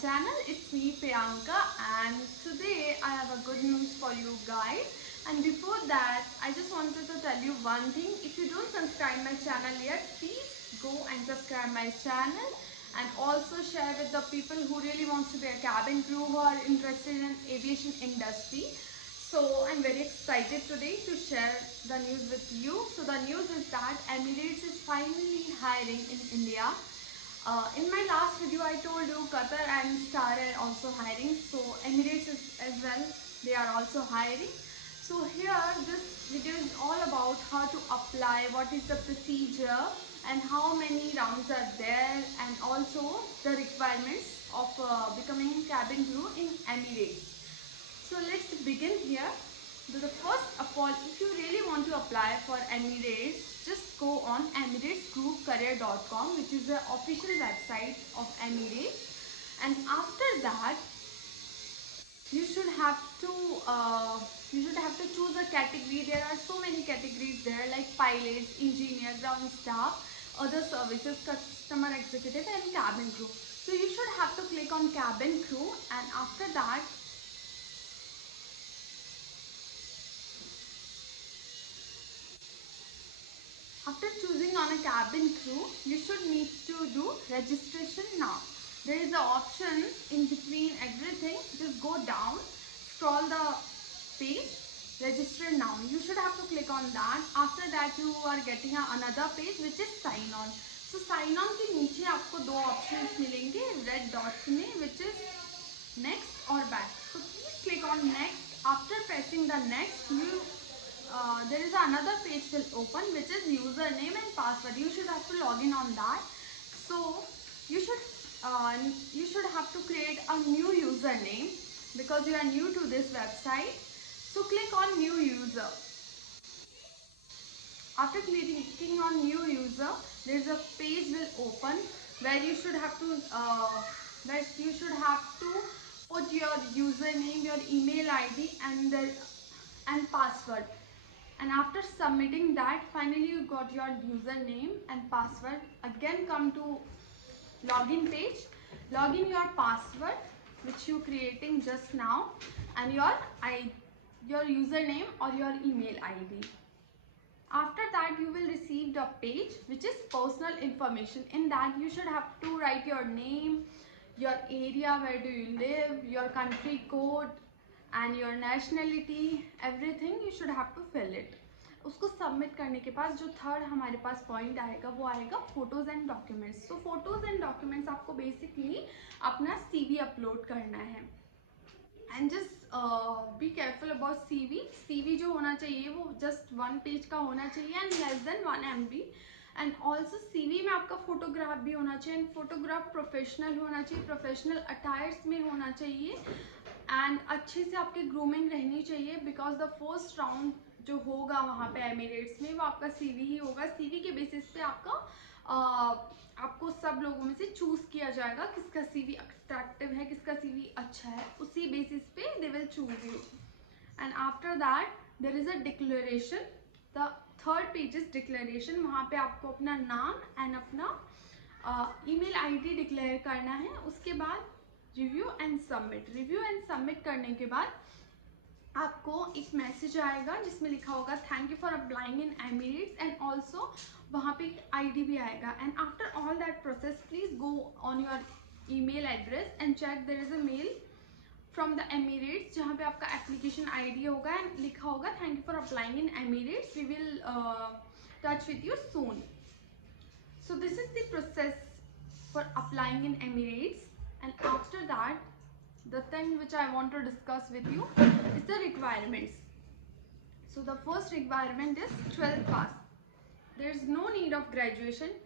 channel. It's me Priyanka, and today I have a good news for you guys. And before that, I just wanted to tell you one thing. If you don't subscribe my channel yet, please go and subscribe my channel, and also share with the people who really wants to be a cabin crew, who are interested in aviation industry. So I'm very excited today to share the news with you. So the news is that Emirates is finally hiring in India. In my last video, I told you Qatar and Star are also hiring. So Emirates is as well, they are also hiring. So here, this video is all about how to apply, what is the procedure, and how many rounds are there, and also the requirements of becoming cabin crew in Emirates. So let's begin here. The first of all, if you really want to apply for Emirates, just go on emiratesgroupcareer.com, which is the official website of Emirates. And after that, you should have to choose a category. There are so many categories there, like pilots, engineer, ground staff, other services, customer executive, and cabin crew. So you should have to click on cabin crew, and after that, after choosing on a cabin crew, you should need to do registration now. There is an option in between everything. Just go down, scroll the page, register now. You should have to click on that. After that, you are getting another page which is sign on. So sign on के नीचे आपको दो options मिलेंगे red dots में, which is next or back. So please click on next. After pressing the next, there is another page will open, which is username and password. You should have to log in on that. So you should have to create a new username because you are new to this website. So click on new user. After clicking on new user, there is a page will open where you should have to put your username, your email ID, and password. And after submitting that, finally you got your username and password. Again, come to login page, log in your password which you creating just now, and your username or your email ID. After that, you will receive the page which is personal information. In that, you should have to write your name, your area, where do you live, your country code, and your nationality. Everything you should have to fill it. उसको submit करने के बाद जो third हमारे पास point आएगा वो आएगा photos and documents. तो फोटोज एंड डॉक्यूमेंट्स आपको बेसिकली अपना CV अपलोड करना है. And just be careful about CV जो होना चाहिए वो जस्ट 1 पेज का होना चाहिए and less than 1 MB. And also CV में आपका फोटोग्राफ भी होना चाहिए, एंड फोटोग्राफ प्रोफेशनल होना चाहिए, प्रोफेशनल अटायर्स में होना चाहिए, एंड अच्छे से आपकी ग्रूमिंग रहनी चाहिए. बिकॉज द फर्स्ट राउंड जो होगा वहाँ पे एमिरेट्स में वो आपका CV ही होगा. CV के बेसिस पे आपको सब लोगों में से चूज किया जाएगा किसका CV अट्रैक्टिव है, किसका CV अच्छा है. उसी बेसिस पे they will choose you. And after that there is a declaration. The third page is declaration. वहाँ पे आपको अपना नाम एंड अपना ईमेल ID डिक्लेयर करना है. उसके बाद रिव्यू एंड सबमिट करने के बाद आपको एक मैसेज आएगा जिसमें लिखा होगा thank you for applying in Emirates, and also वहाँ पे एक ID भी आएगा. And after all that process, please go on your email address and check there is a mail from the Emirates जहाँ पे आपका एप्लीकेशन ID होगा and लिखा होगा thank you for applying in Emirates, we will touch with you soon. So this is the process for applying in Emirates. And after that, the thing which I want to discuss with you is the requirements. So the first requirement is 12th pass. There is no need of graduation.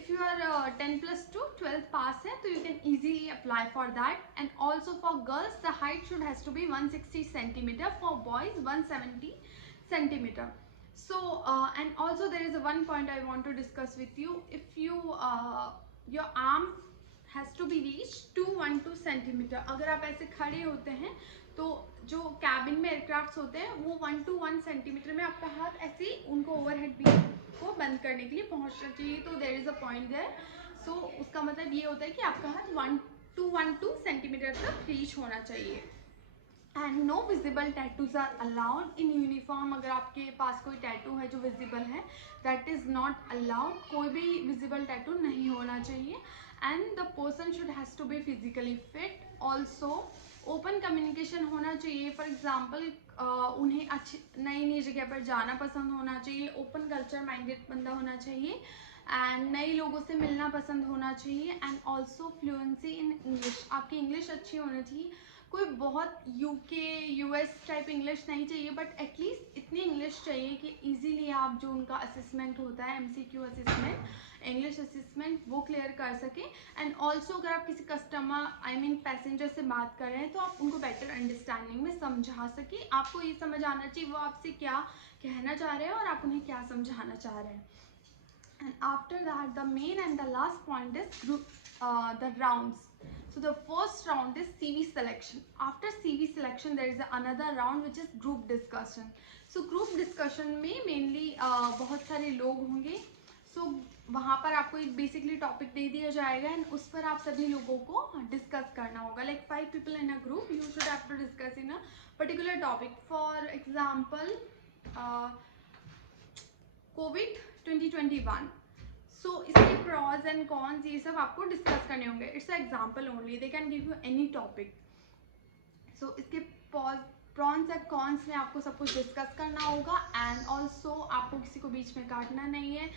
If you are 10+2, 12th pass hai, so you can easily apply for that. And also for girls, the height has to be 160 centimeter. For boys, 170 centimeter. So and also there is a one point I want to discuss with you. If your arm has to be reached 212 centimeter. अगर आप ऐसे खड़े होते हैं तो जो cabin में aircraft होते हैं वो 1 to 1 सेंटीमीटर में आपका हाथ ऐसे ही उनको ओवरहेड बीम को बंद करने के लिए पहुंचना चाहिए. तो there is a point there. So उसका मतलब ये होता है कि आपका हाथ 212 सेंटीमीटर तक रीच होना चाहिए। And no visible tattoos are allowed in uniform. अगर आपके पास कोई टैटू है जो विजिबल है, दैट इज़ नॉट अलाउड। कोई भी विजिबल टैटू नहीं होना चाहिए। And the person should has to be physically fit. Also open communication होना चाहिए। फॉर एग्जाम्पल उन्हें अच्छी नई नई जगह पर जाना पसंद होना चाहिए। ओपन कल्चर माइंडेड बंदा होना चाहिए एंड नए लोगों से मिलना पसंद होना चाहिए। And also fluency in English, आपकी इंग्लिश अच्छी होनी चाहिए। कोई बहुत यूके यूएस टाइप इंग्लिश नहीं चाहिए, बट एटलीस्ट इतनी इंग्लिश चाहिए कि इजीली आप जो उनका असेसमेंट होता है, एमसीक्यू असेसमेंट, इंग्लिश असेसमेंट, वो क्लियर कर सकें। एंड ऑल्सो अगर आप किसी कस्टमर आई मीन पैसेंजर से बात कर रहे हैं तो आप उनको बेटर अंडरस्टैंडिंग में समझा सकें। आपको ये समझ आना चाहिए वो आपसे क्या कहना चाह रहे हैं और आप उन्हें क्या समझाना चाह रहे हैं। And after that, the main and the last point is the rounds. So the first round is CV selection. After CV selection, there is another round which is group discussion. So group discussion में mainly बहुत सारे लोग होंगे. So वहाँ पर आपको एक basically topic दे दिया जाएगा and उस पर आप सभी लोगों को discuss करना होगा. Like 5 people in a group, you should have to discuss in a particular topic. For example, Covid 2021. सो इसके प्रॉज एंड कॉन्स ये सब आपको डिस्कस करने होंगे. It's example only, they can give you any topic. So इसके pros and cons में आपको सब कुछ डिस्कस करना होगा. एंड ऑल्सो आपको किसी को बीच में काटना नहीं है.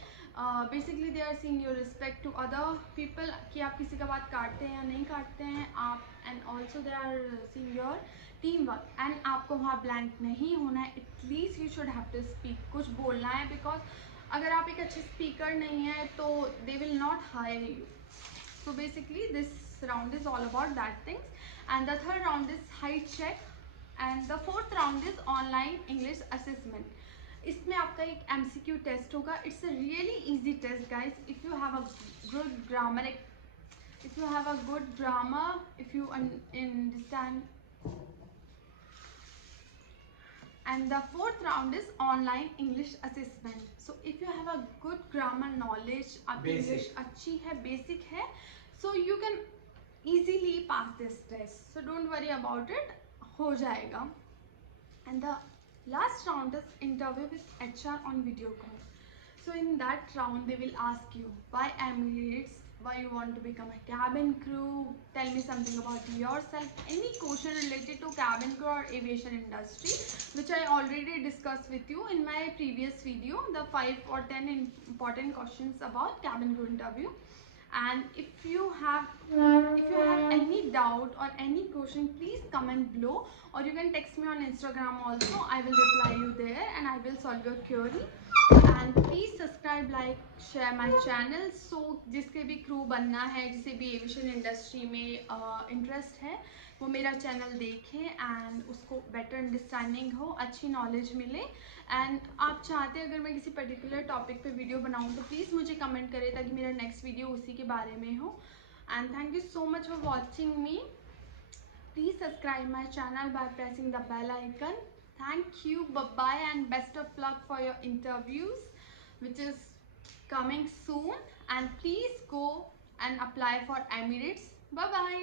Basically they are seeing your respect to other people, कि आप किसी का बात काटते हैं या नहीं काटते हैं आप. And also they are seeing your team work. And आपको वहाँ ब्लैंक नहीं होना है. At least you should have to speak, कुछ बोलना है. बिकॉज अगर आप एक अच्छे स्पीकर नहीं है तो they will not hire you. So basically this round is all about that things. And the third round is height check. And the fourth round is online English assessment. इसमें आपका एक MCQ टेस्ट होगा. It's a really easy test guys. If you have a good grammar, if you have a good grammar, if you understand. And the fourth round is online English assessment. So if you have a good grammar knowledge, आपकी English अच्छी है, basic है, so you can easily pass this test. So don't worry about it, हो जाएगा. And the last round is interview with HR on video call. So in that round they will ask you why Emirates, why you want to become a cabin crew, tell me something about yourself, any question related to cabin crew or aviation industry, which I already discussed with you in my previous video, the 5 or 10 important questions about cabin crew interview. And if you have any doubt or any question, please comment below, or you can text me on Instagram also. I will reply you there and I will solve your query. And please subscribe, like, share my channel. So जिसके भी crew बनना है, जिसे भी aviation industry में interest है, वो मेरा चैनल देखें एंड उसको बेटर अंडरस्टैंडिंग हो, अच्छी नॉलेज मिले. एंड आप चाहते हैं अगर मैं किसी पर्टिकुलर टॉपिक पे वीडियो बनाऊँ तो प्लीज़ मुझे कमेंट करें ताकि मेरा नेक्स्ट वीडियो उसी के बारे में हो. And thank you so much for watching me. Please subscribe my channel by pressing the bell icon. Thank you, bye bye, and best of luck for your interviews which is coming soon. And please go and apply for Emirates. Bye bye.